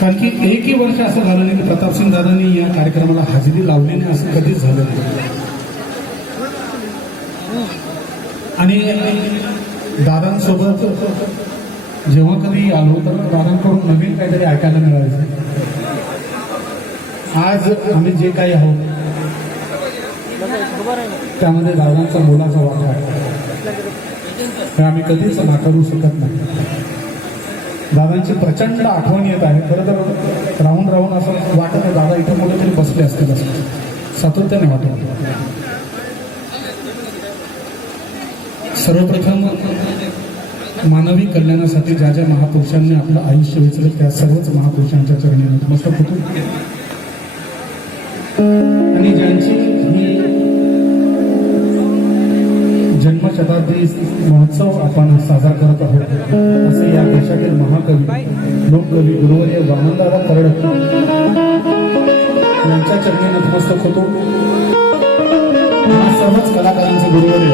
कारण की एकही वर्ष असं झालं नाही की प्रतापसिंग दादांनी या कार्यक्रमाला हजेरी लावली नाही, असं कधीच झालं नाही. आणि दादांसोबत जेव्हा कधी आलो तर दादांकडून नवीन काहीतरी ऐकायला मिळायचं. आज आम्ही जे काही आहोत त्यामध्ये दादांचा मोलाचा वाटा आहे, हे आम्ही कधीच नाकारू शकत नाही. दादांची प्रचंड आठवण येत आहे. खरं तर राहून राहून असं वाटत आहे दादा इथे कुठे तरी बसले असतील असं सातत्याने वाटत. सर्वप्रथम मानवी कल्याणासाठी ज्या ज्या महापुरुषांनी आपलं आयुष्य वेचलं त्या सर्वच महापुरुषांच्या चरणी नतमस्तक होतो. आणि ज्यांची ही जन्मशताब्दी महोत्सव आपण साजरा करत आहोत असे या देशातील महाकवी लोककवी गुरुवर्य वामनदादा कर्डक यांच्या चरणी नतमस्तक होतो. सर्वच कलाकारांचे गुरुवर्य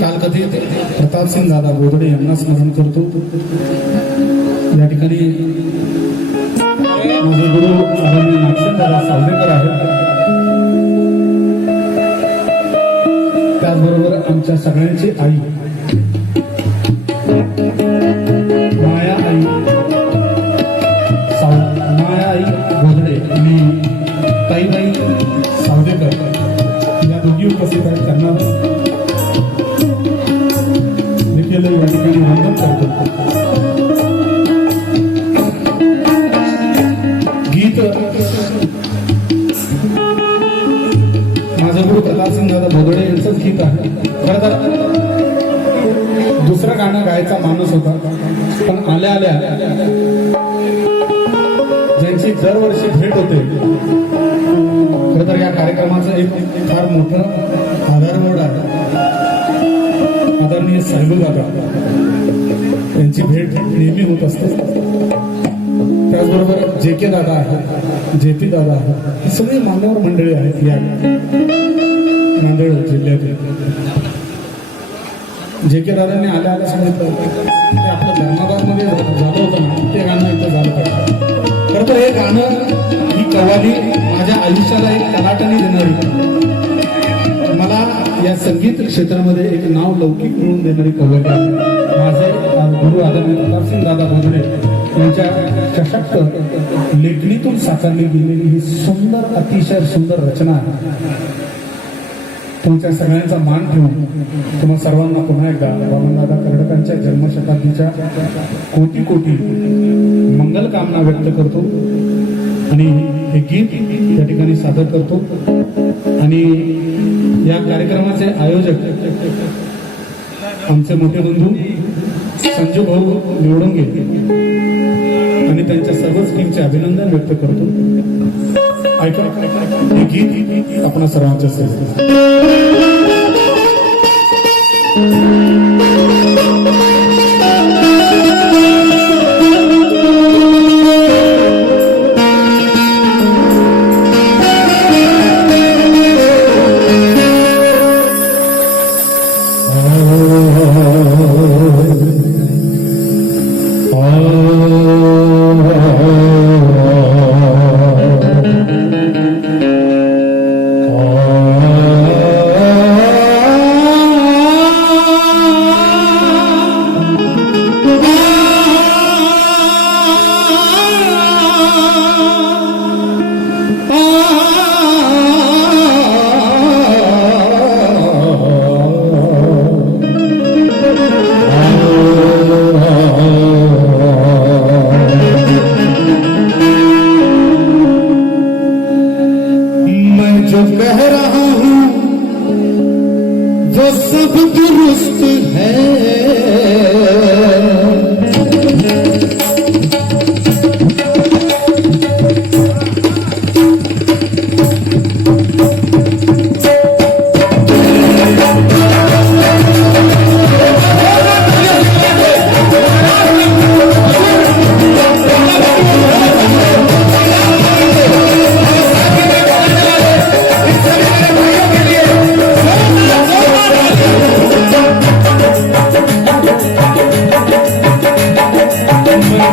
कालकथित प्रतापसिंग दादा बोर्डे यांना स्मरण करतो. या ठिकाणी माझे गुरु आदरणीय नागसेन दादा सावदेकर आहेत. त्याचबरोबर आमच्या सगळ्यांची आई माया आई बोर्डे आणि ताईबाई सावदेकर या दोघी उपस्थित आहेत. त्यांना देखील या ठिकाणी वंदन करतो. गीत माझा गुरु प्रतापसिंग दादा भोगडे यांचंच गीत आहे. खरं तर दुसरं गाणं गायचा माणूस होता, पण आल्या आल्या ज्यांची दरवर्षी भेट होते, खरं तर या कार्यक्रमाचं एक फार मोठं आधारवड आहे. आदरणीय सायलू दादा यांची भेट नेहमी होत असते. त्याचबरोबर जे के दादा आहेत, जे पी दादा आहेत, ही सगळी मान्यवर मंडळी आहेत या नांदेड जिल्ह्यातील. जे के दादांनी आल्या आल्या सांगितलं ते आपलं धर्माबादमध्ये झालं होतं ना, ते गाणं इथं झालं पाहिजे. खरं तर हे गाणं ही कव्वाली माझ्या आयुष्याला एक कलाटणी देणारी, मला या संगीत क्षेत्रामध्ये एक नाव लौकिक मिळवून देणारी कव्वाली आहे. माझे गुरु आदरणीय प्रतापसिंग दादा भोगडे यांच्या सशक्त लेखणीतून साकारली गेलेली ही सुंदर, अतिशय सुंदर रचना आहे. तुमच्या सगळ्यांचा मान ठेवून तुम्हा सर्वांना पुन्हा एकदा वामनदादा कर्डकांच्या जन्मशताब्दीच्या कोटी कोटी मंगल कामना व्यक्त करतो आणि हे गीत या ठिकाणी सादर करतो. आणि या कार्यक्रमाचे आयोजक आमचे मोठे बंधू संजू भाऊ निवडुंगे आणि त्यांच्या सर्वच टीमचे अभिनंदन व्यक्त करतो. ऐका हे गीत आपण सर्वांच्या सेवेत.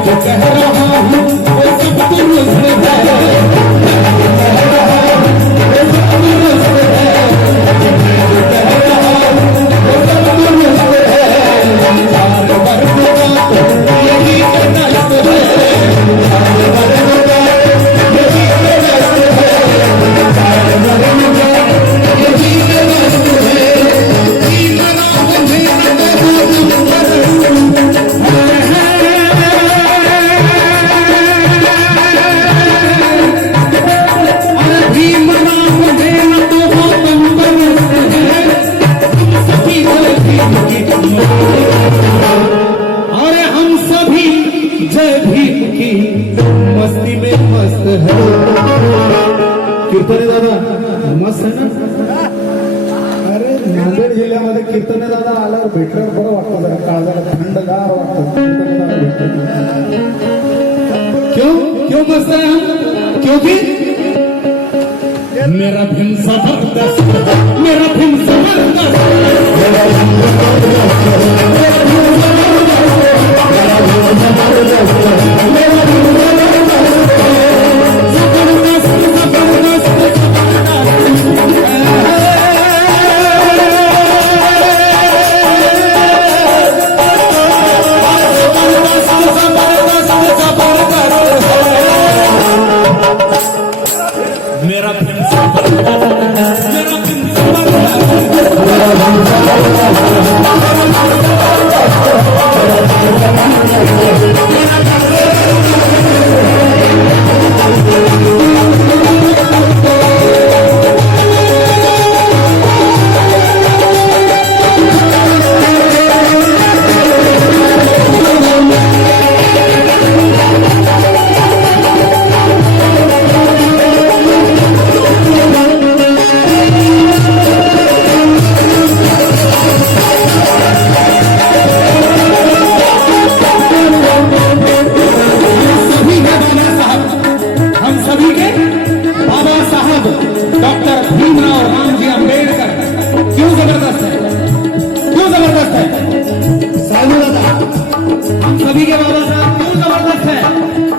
जो कह रहा हूँ वो सब दुरुस्त है, वो सब दुरुस्त है, मैं जो कह रहा हूँ वो सब दुरुस्त है। चार वर्ग का तो यही कदस्त है, चार वर्ग का यही कदस्त है, चार वर्ग का यही कदस्त है। अरे हम सभी जय भीम की मस्ती में मस्त है। कीर्तने दादा मस्त है ना? अरे नांदेड जिल्ह्यामध्ये कीर्तने दादा आल्यावर भेटल्यावर बरं वाटतं, जरा काळजाला थंडगार वाटतं कीर्तने दादा भेटले. क्यों क्यों मस्त है हम? क्योंकि मेरा भीम जबरदस्त, मेरा भीम जबरदस्त, मेरा भीम जबरदस्त, मेरा भीम जबरदस्त, मेरा भीम जबरदस्त, मेरा भीम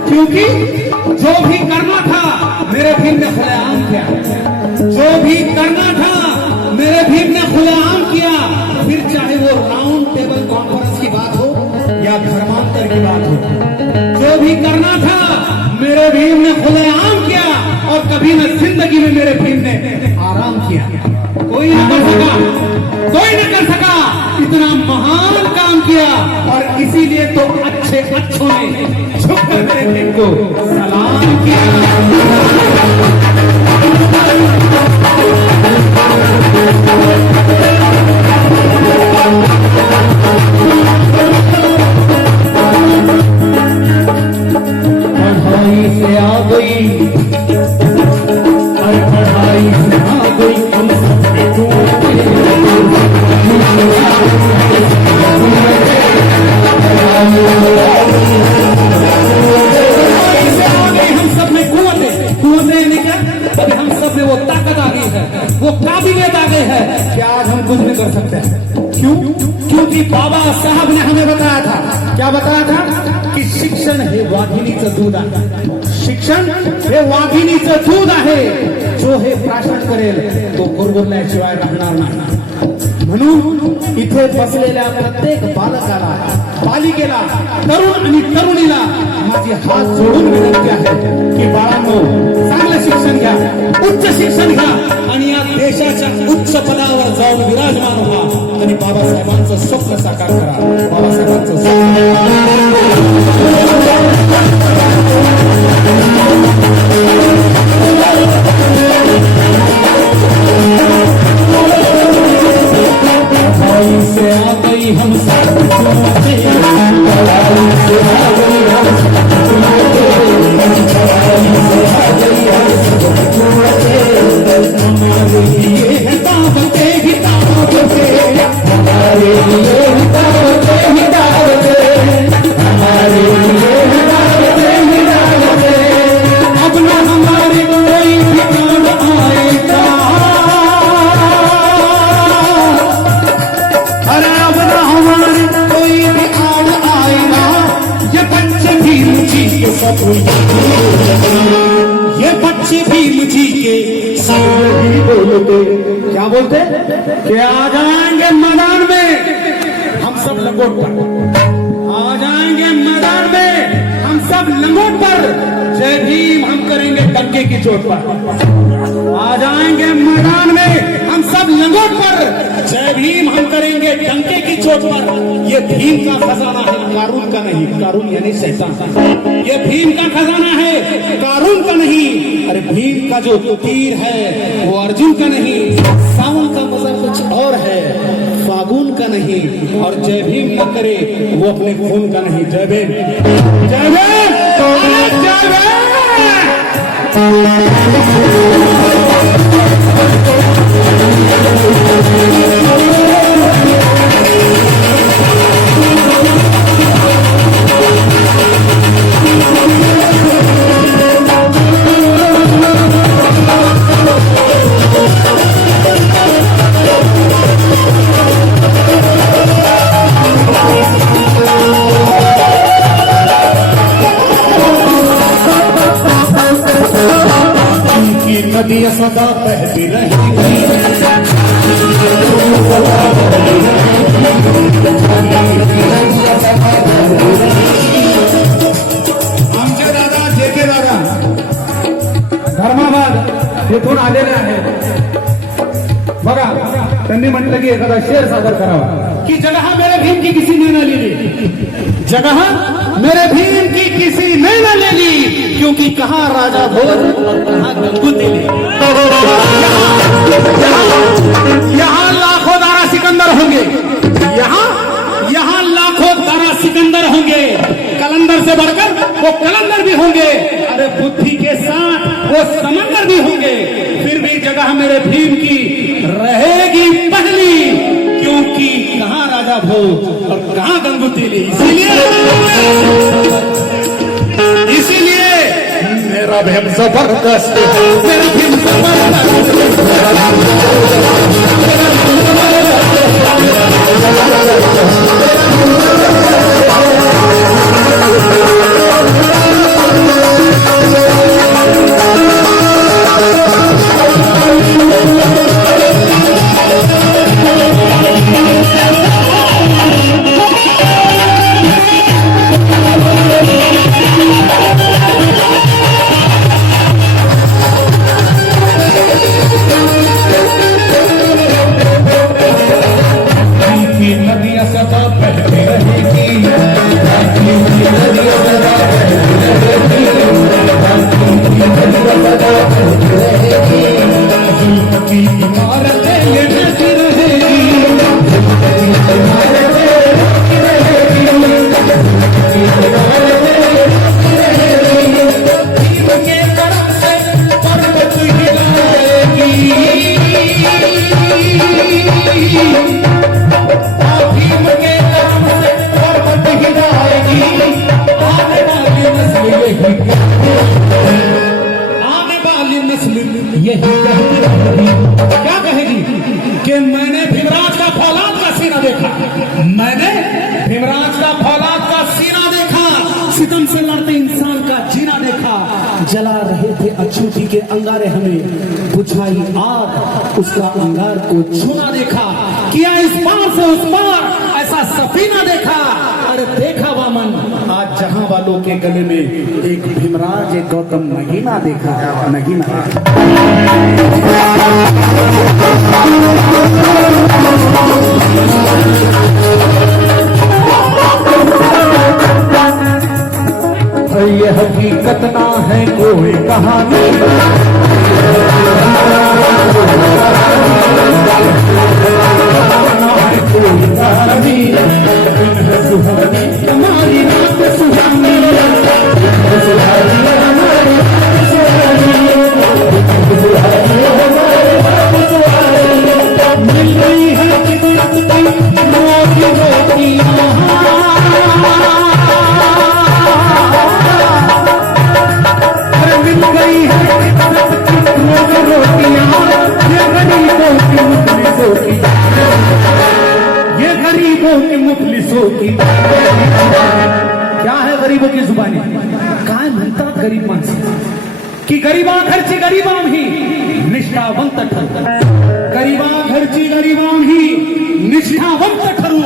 क्योंकि जो भी करना था मेरे भीम ने खुलेआम किया, जो भी करना था मेरे भीम ने खुलेआम किया। फिर चाहे वो राउंड टेबल कॉन्फ्रेंस की बात हो या धर्मांतर की बात हो, जो भी करना था मेरे भीम ने खुलेआम किया। और कभी न जिंदगी में मेरे भीम ने आराम किया। कोई न कर सका, कोई न कर सका, इतना महान काम किया। और इसीलिए तो अच्छे अच्छों ने झुककर मेरे भीम को सलाम किया। पढ़ाई से आ गई, पढ़ाई से आ गई हम सबके हम सब में कुवतें निकल, अभी हम सब में वो ताकत आ गई है, वो काबिलियत आ गई है कि आज हम कुछ नहीं कर सकते हैं। क्यों? क्योंकि बाबा साहब ने हमें बताया था, क्या बताया था की शिक्षण हे वाघिणीचं दूध आहे, शिक्षण हे वाघिणीचं दूध आहे, जो हे प्राशन करेल तो गुरगुरल्याशिवाय राहणार नाही। म्हणून इथे बसलेल्या प्रत्येक बालकाला, बालिकेला, तरुण आणि तरुणीला माझी हात जोडून विनंती आहे की बाळांनो, चांगलं शिक्षण घ्या, उच्च शिक्षण घ्या आणि या देशाच्या उच्च पदावर जाऊन विराजमान व्हा आणि बाबासाहेबांचं स्वप्न साकार करा। बाबासाहेबांचं से आ गई हम सब हमारे लिए है दावते ही दावते, हमारे लिए ही दावते ही दावते। सब ये बच्चे भीम जी के सब यही बोलते, क्या बोलते कि आ जाएंगे मैदान में हम सब लंगोट पर, आ जाएंगे मैदान में हम सब लंगोट पर, जय भीम हम करेंगे डंके की चोट पर। आ जाएंगे मैदान में हम सब लंगोट पर, जय भीम हम करेंगे डंके की चोट पर। ये भीम का खजाना है, कारून का नहीं, कारून यानी शैतान। ये भीम का खजाना है, कारून का नहीं। अरे भीम का जो तीर है वो अर्जुन का नहीं, सावन का मजा कुछ और है, फागुन का नहीं। और जय भीम न करे वो अपने खून का नहीं। जय भीम, जय भीम, जय भीम। नदियाँ सदा बहती रहेगी, आमचे दादा जेके दादा धर्माबाद येथून आलेले आहेत। बघा त्यांनी म्हटलं की एखादा शेर सादर करावा की जगह मेरे भीम की किसी ने न ले ली, जगह मेरे भीम की किसी ने न ले ली, क्योंकि कहा राजा भोज और कहा गंगू तेली। यहाँ लाखों दारा सिकंदर होंगे, यहाँ लाखों दारा सिकंदर होंगे, कलंदर से बढ़कर वो कलंदर भी होंगे। अरे बुद्धि के साथ वो समंदर भी होंगे, फिर भी जगह मेरे भीम की रहेगी पहली, क्योंकि कहाँ राजा भोज और कहाँ गंगू तेली। इसीलिए मेरा भीम जबरदस्त है, मेरा भीम क्या कहेगी कि मैंने भीमराज का फौलाद का सीना देखा, मैंने भीमराज का फौलाद का सीना देखा, सितम से लड़ते इंसान का जीना देखा, जला रहे थे अछूती के अंगारे हमें, बुझाई आग उसका अंगार को छूना देखा, किया इस पार से उस पार ऐसा सफीना देखा। अरे देखा वामन आज जहां वालों के गले में एक भीमराज एक गौतम नगीना देखा, नगीना। ये हकीकत ना है कोई कहानी, ना है कोई कहानी, सुहानी हमारी रात सुहानी, सुहानी हमारी रात सुहानी, सुहानी हमारी रात सुहानी, मिल गई है किस्मत की मोटी रोटियां, मिल गई है किस्मत की मोटी रोटियां, ये गरीबों की मुफलिसों की, ये गरीबों की मुफलिसों की। क्या है गरीबों की जुबानी, कहाँ काय म्हणतात गरीब माणसं की गरीबा घरची गरीबाम ही निष्ठावंत ठरू, गरीबा घरची गरीबाम ही निष्ठावंत ठरू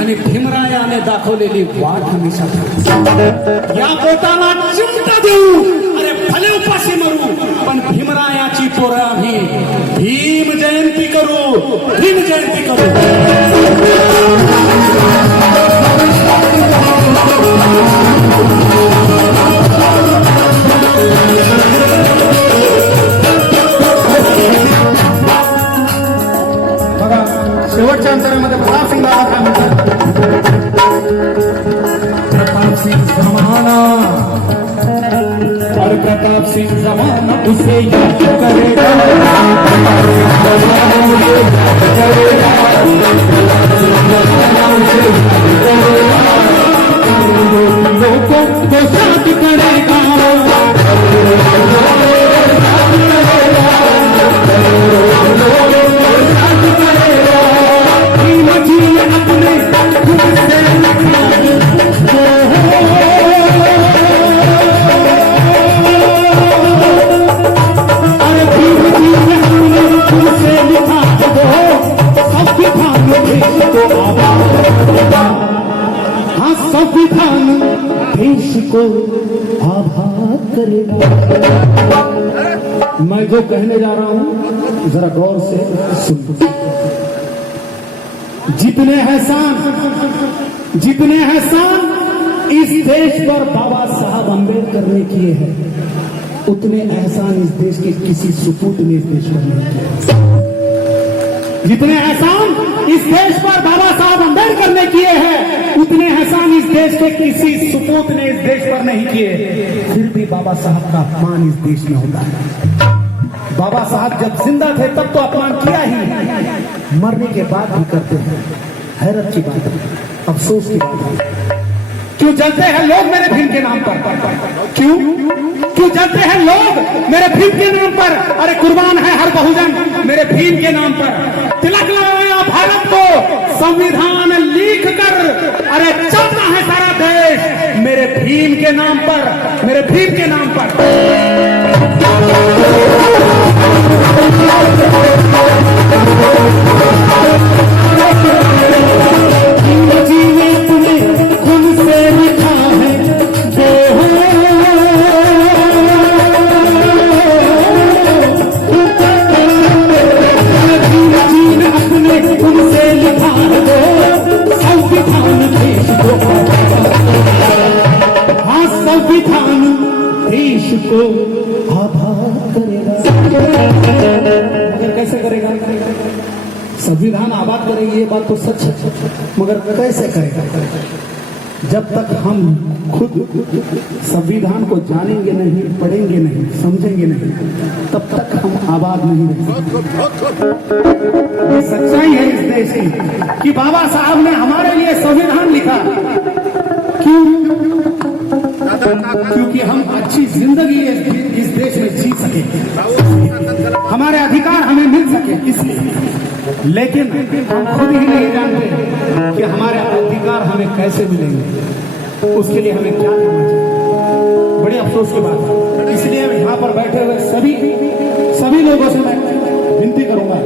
आणि भीमरायाने दाखवलेली वाट निशा ठरू. या पोटाला चिमटा देऊ अरे भले उपाशी मरू पण भीमरायाची पोरं आम्ही भीम जयंती करू, भीम जयंती करू. बघा शेवटच्या अंतरामध्ये प्रताप सिंग दादा काय म्हणतात, प्रताप सिंग जमाना और प्रताप सिंह जमाना उसे याद करेगा, लोगों को शाद करेगा, संविधान देश को आभार करेगा. मैं जो कहने जा रहा हूं जरा गौर से सुन. जितने एहसान इस देश पर बाबा साहब अम्बेडकर ने किए हैं उतने एहसान इस देश के किसी सुपूत ने इस देश पर नहीं किए. जितने एहसान इस देश पर बाबा साहब अम्बेडकर ने किए हैं उतने एहसान इस देश के किसी सुपूत ने इस देश पर नहीं किए. फिर भी बाबा साहब का अपमान इस देश में होता है. बाबा साहब जब जिंदा थे तब तो अपमान किया ही, मरने के बाद भी करते हैं. हैरत की बात है, अफसोस की बात है. क्यों जलते हैं लोग मेरे भीम के नाम पर? क्यों जलते हैं लोग मेरे भीम के नाम पर? अरे कुर्बान है हर बहुजन मेरे भीम के नाम पर. तिलक लगाया भारत को संविधान लिख कर, अरे चलता है सारा देश मेरे भीम के नाम पर, मेरे भीम के नाम पर. देश को आभार करेगा. मगर कैसे करेगा? संविधान आबाद करेगा ये बात तो सच है, मगर कैसे करेगा? जब तक हम खुद संविधान को जानेंगे नहीं, पढ़ेंगे नहीं, समझेंगे नहीं, तब तक हम आबाद नहीं रहेंगे. ये सच्चाई है इस देश की कि बाबा साहब ने हमारे लिए संविधान लिखा. क्योंकि हम अच्छी जिंदगी इस देश में जी सके, हमारे अधिकार हमें मिल सके इसलिए. लेकिन हम खुद ही नहीं जानते कि हमारे अधिकार हमें कैसे मिलेंगे, उसके लिए हमें क्या करना चाहिए. बड़े अफसोस की बात है. इसलिए यहाँ पर बैठे हुए सभी लोगों से मैं विनती करूंगा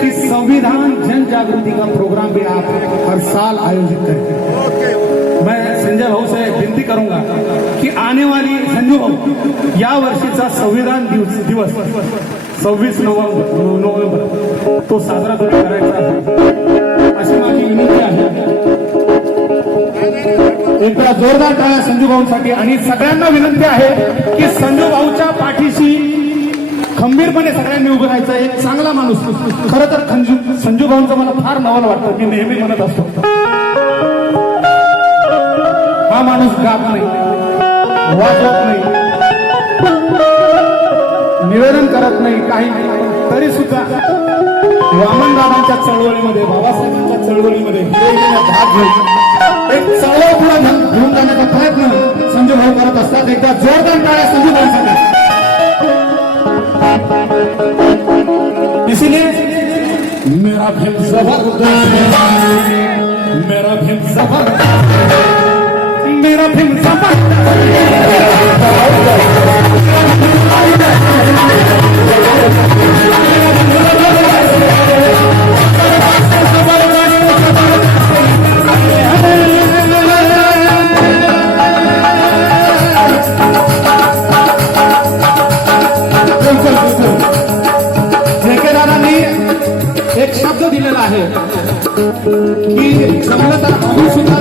कि संविधान जन जागृति का प्रोग्राम भी आप हर साल आयोजित करें. मैं संजय भाऊ से विनंती करूंगा की आने वाली संजू भाऊ या वर्षीचा संविधान दिवस 26 नोव्हेंबर तो साजरा करायचा आहे अशी माझी विनंती आहे. एकदा जोरदार टाळ्या संजू भाऊंसाठी. आणि सगळ्यांना विनंती आहे की संजू भाऊच्या पाठीशी खंबीरपणे सगळ्यांनी उभं राहायचं. एक चांगला माणूस, खरं तर संजू भाऊंचं मला फार नवल वाटतं. मी नेहमी म्हणत असतो हा माणूस गात नाही, वाजवत नाही, निवेदन करत नाही, काही नाही, तरी सुद्धा वामनदादांच्या चळवळीमध्ये, बाबासाहेबांच्या चळवळीमध्ये भाग घेऊन एक चळवळ पुढे घेऊन जाण्याचा प्रयत्न संजू भाऊ करत असतात. एकदा जोरदार टाळ्या संजू भाऊंसाठी. इसीलिए मेरा भीम जबरदस्त, मेरा भीम जबरदस्त, मेरा भीम सफर ठेकेदारांनी एक शब्द दिलेला आहे की जमलं तर आम्ही सुद्धा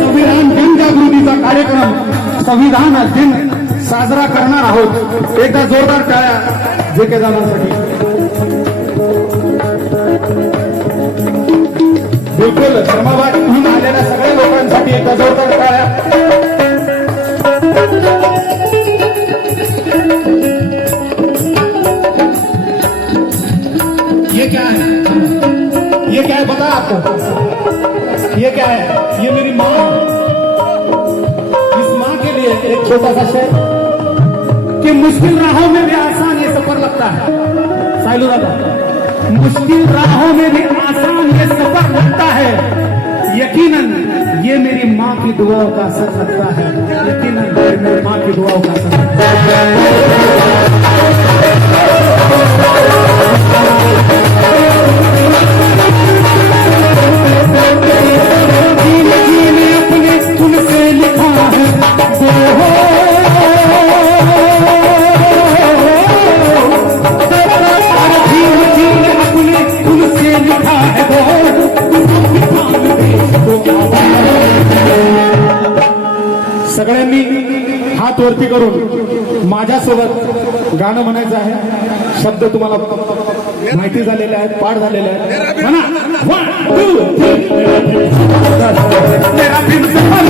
संविधान दिन जागृतीचा कार्यक्रम संविधान दिन साजरा करणार आहोत. एकदा जोरदार टाळ्या ठेकेदारांसाठी. बिलकुल धर्माबादहून आलेल्या सगळ्या लोकांसाठी एकदा जोरदार टाळ्या. ये क्या है? ये क्या है बता आपको? ये क्या है? ये मेरी माँ है. इस माँ के लिए एक छोटा सा शेर कि मुश्किल राहों में भी आसान ये सफर लगता है. साइलू दादा, मुश्किल राहों में भी आसान ये सफर लगता है. यकीनन ये मेरी माँ की दुआओं का असर लगता है. यकीनन ये मेरी माँ की दुआओं का असर लगता है. तुमसे लिखा है अपने तुमसे लिखा है सगळ्यांनी हात वरती करून माझ्यासोबत गाणं म्हणायचं आहे. शब्द तुम्हाला माहिती झालेले आहेत, पाठ झालेले आहेत. म्हणा 1 2 3 मेरा भीम सफर